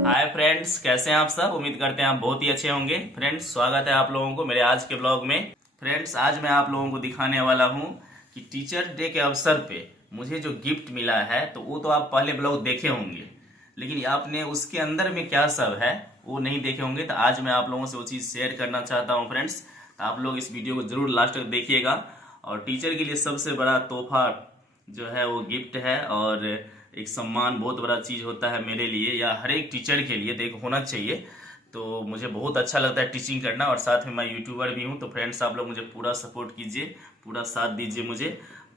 Hi friends, कैसे हैं आप सब। उम्मीद करते हैं आप बहुत ही अच्छे होंगे। फ्रेंड्स, स्वागत है आप लोगों को मेरे आज के ब्लॉग में। फ्रेंड्स, आज मैं आप लोगों को दिखाने वाला हूं कि टीचर डे के अवसर पे मुझे जो गिफ्ट मिला है, तो वो तो आप पहले ब्लॉग देखे होंगे, लेकिन आपने उसके अंदर में क्या सब है वो नहीं देखे होंगे। तो आज मैं आप लोगों से वो चीज़ शेयर करना चाहता हूँ फ्रेंड्स। तो आप लोग इस वीडियो को जरूर लास्ट तक देखिएगा। और टीचर के लिए सबसे बड़ा तोहफा जो है वो गिफ्ट है, और एक सम्मान बहुत बड़ा चीज़ होता है मेरे लिए या हर एक टीचर के लिए, तो एक होना चाहिए। तो मुझे बहुत अच्छा लगता है टीचिंग करना, और साथ में मैं यूट्यूबर भी हूँ। तो फ्रेंड्स, आप लोग मुझे पूरा सपोर्ट कीजिए, पूरा साथ दीजिए मुझे।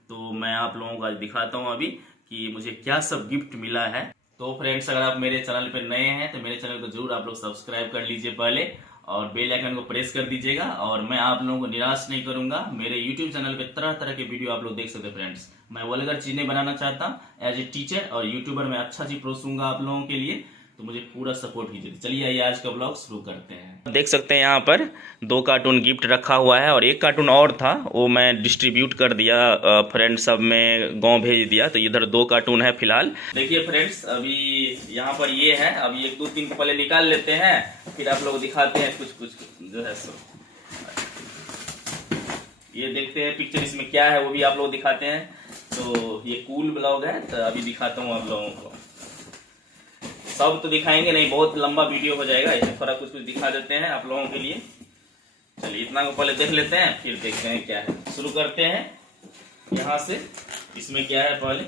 तो मैं आप लोगों को आज दिखाता हूँ अभी कि मुझे क्या सब गिफ्ट मिला है। तो फ्रेंड्स, अगर आप मेरे चैनल पर नए हैं तो मेरे चैनल को जरूर आप लोग सब्सक्राइब कर लीजिए पहले, और बेल आइकन को प्रेस कर दीजिएगा। और मैं आप लोगों को निराश नहीं करूंगा। मेरे यूट्यूब चैनल पे तरह तरह के वीडियो आप लोग देख सकते हैं फ्रेंड्स। मैं वल्गर चीज़ नहीं बनाना चाहता। एज ए टीचर और यूट्यूबर मैं अच्छा चीज परोसूंगा आप लोगों के लिए। तो मुझे पूरा सपोर्ट कीजिए। चलिए आइए आज का ब्लॉग शुरू करते हैं। देख सकते हैं यहाँ पर 2 कार्टून गिफ्ट रखा हुआ है, और 1 कार्टून और था वो मैं डिस्ट्रीब्यूट कर दिया, फ्रेंड्स सब में गांव भेज दिया। तो इधर 2 कार्टून है फिलहाल। देखिए फ्रेंड्स, अभी यहाँ पर ये है। अभी 1 2 3 को पहले निकाल लेते हैं, फिर आप लोग दिखाते हैं कुछ कुछ जो है सो। ये देखते हैं पिक्चर इसमें क्या है, वो भी आप लोग दिखाते हैं। तो ये कूल ब्लॉग है, तो अभी दिखाता हूँ आप लोगों को। सब तो दिखाएंगे नहीं, बहुत लंबा वीडियो हो जाएगा, इसमें थोड़ा कुछ कुछ दिखा देते हैं आप लोगों के लिए। चलिए इतना को पहले देख लेते हैं, फिर देखते हैं क्या है। शुरू करते हैं यहाँ से। इसमें क्या है पहले,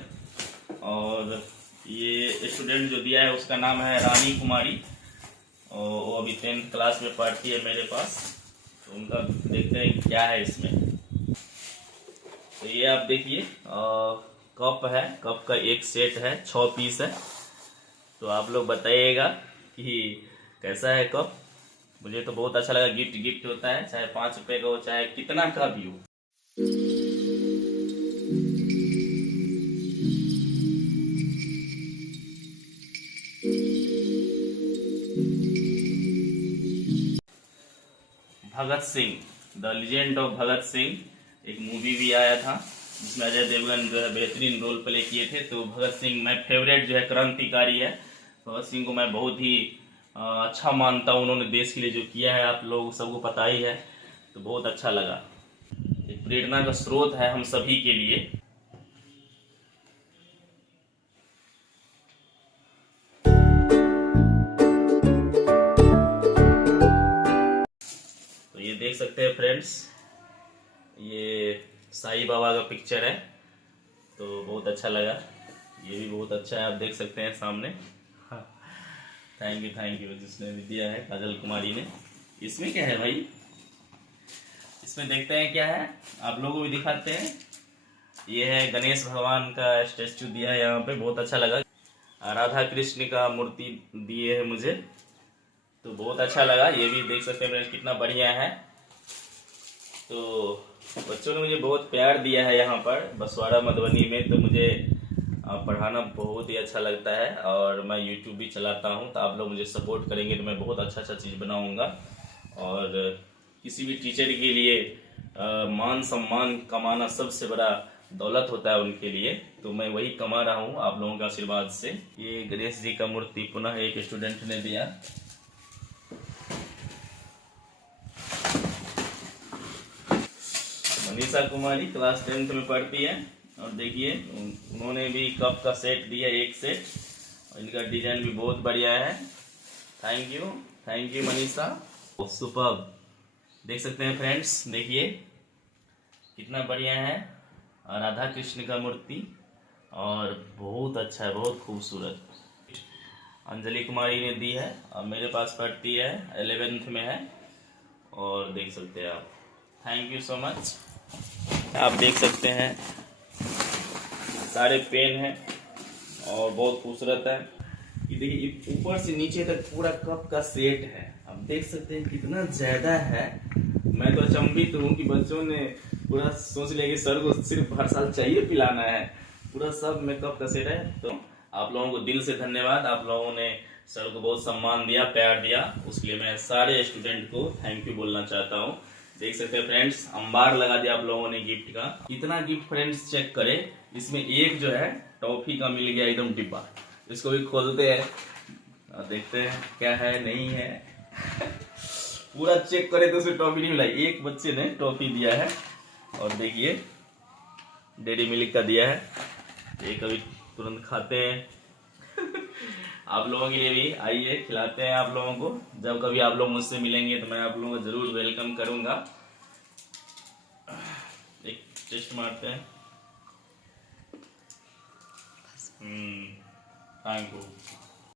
और ये स्टूडेंट जो दिया है उसका नाम है रानी कुमारी, और वो अभी 10th क्लास में पढ़ती है मेरे पास। तो उनका देखते हैं क्या है इसमें। तो ये आप देखिए, कप है। कप का एक सेट है, 6 पीस है। तो आप लोग बताइएगा कि कैसा है कप। मुझे तो बहुत अच्छा लगा। गिफ्ट गिफ्ट होता है, चाहे 5 रुपए का हो चाहे कितना का भी हो। Bhagat Singh, the legend of Bhagat Singh, एक मूवी भी आया था जिसमें अजय देवगन जो है बेहतरीन रोल प्ले किए थे। तो भगत सिंह मैं फेवरेट जो है क्रांतिकारी है। भगत सिंह को मैं बहुत ही अच्छा मानता हूँ। उन्होंने देश के लिए जो किया है आप लोग सबको पता ही है। तो बहुत अच्छा लगा। एक प्रेरणा का स्रोत है हम सभी के लिए। तो ये देख सकते हैं फ्रेंड्स, ये साईं बाबा का पिक्चर है। तो बहुत अच्छा लगा। ये भी बहुत अच्छा है, आप देख सकते हैं सामने। थैंक यू जिसने भी दिया है, काजल कुमारी ने। इसमें क्या है भाई, इसमें देखते हैं क्या है, आप लोगों को भी दिखाते हैं। ये है गणेश भगवान का स्टैचू दिया है यहाँ पे, बहुत अच्छा लगा। राधा कृष्ण का मूर्ति दिए है मुझे, तो बहुत अच्छा लगा। ये भी देख सकते हैं कितना बढ़िया है। तो बच्चों ने मुझे बहुत प्यार दिया है यहाँ पर बसवाड़ा मधुबनी में। तो मुझे पढ़ाना बहुत ही अच्छा लगता है, और मैं यूट्यूब भी चलाता हूँ। तो आप लोग मुझे सपोर्ट करेंगे तो मैं बहुत अच्छा चीज़ बनाऊँगा। और किसी भी टीचर के लिए मान सम्मान कमाना सबसे बड़ा दौलत होता है उनके लिए। तो मैं वही कमा रहा हूँ आप लोगों के आशीर्वाद से। ये गणेश जी का मूर्ति पुनः एक स्टूडेंट ने दिया। मनीषा कुमारी क्लास 10th में पढ़ती है, और देखिए उन्होंने भी कप का सेट दिया, एक सेट। और इनका डिजाइन भी बहुत बढ़िया है। Thank you Manisha. सुपर्ब, देख सकते हैं फ्रेंड्स, देखिए कितना बढ़िया है। राधा कृष्ण का मूर्ति, और बहुत अच्छा है, बहुत खूबसूरत। अंजलि कुमारी ने दी है, और मेरे पास पढ़ती है, 11th में है। और देख सकते हैं आप। Thank you so much. आप देख सकते हैं सारे पेन हैं, और बहुत खूबसूरत है। ये देखिए ऊपर से नीचे तक पूरा कप का सेट है। आप देख सकते हैं कितना ज्यादा है। मैं तो अचंभित हूँ कि बच्चों ने पूरा सोच लिया कि सर को सिर्फ हर साल चाहिए पिलाना है। पूरा सब में कप का सेट है। तो आप लोगों को दिल से धन्यवाद। आप लोगों ने सर को बहुत सम्मान दिया, प्यार दिया, उसके लिए मैं सारे स्टूडेंट को थैंक यू बोलना चाहता हूँ। देख सकते हैं फ्रेंड्स, अंबार लगा दिया आप लोगों ने गिफ्ट का। इतना गिफ्ट फ्रेंड्स चेक करें। इसमें एक जो है टॉफी का मिल गया एकदम डिब्बा। इसको भी खोलते हैं। और देखते हैं क्या है नहीं है। पूरा चेक करे तो उसे टॉफी नहीं मिला। एक बच्चे ने टॉफी दिया है और देखिए डेयरी मिल्क का दिया है। एक अभी तुरंत खाते हैं। आप लोगों के लिए भी आइए खिलाते हैं आप लोगों को। जब कभी आप लोग मुझसे मिलेंगे तो मैं आप लोगों को जरूर वेलकम करूंगा। एक टेस्ट मारते हैं। Thank you.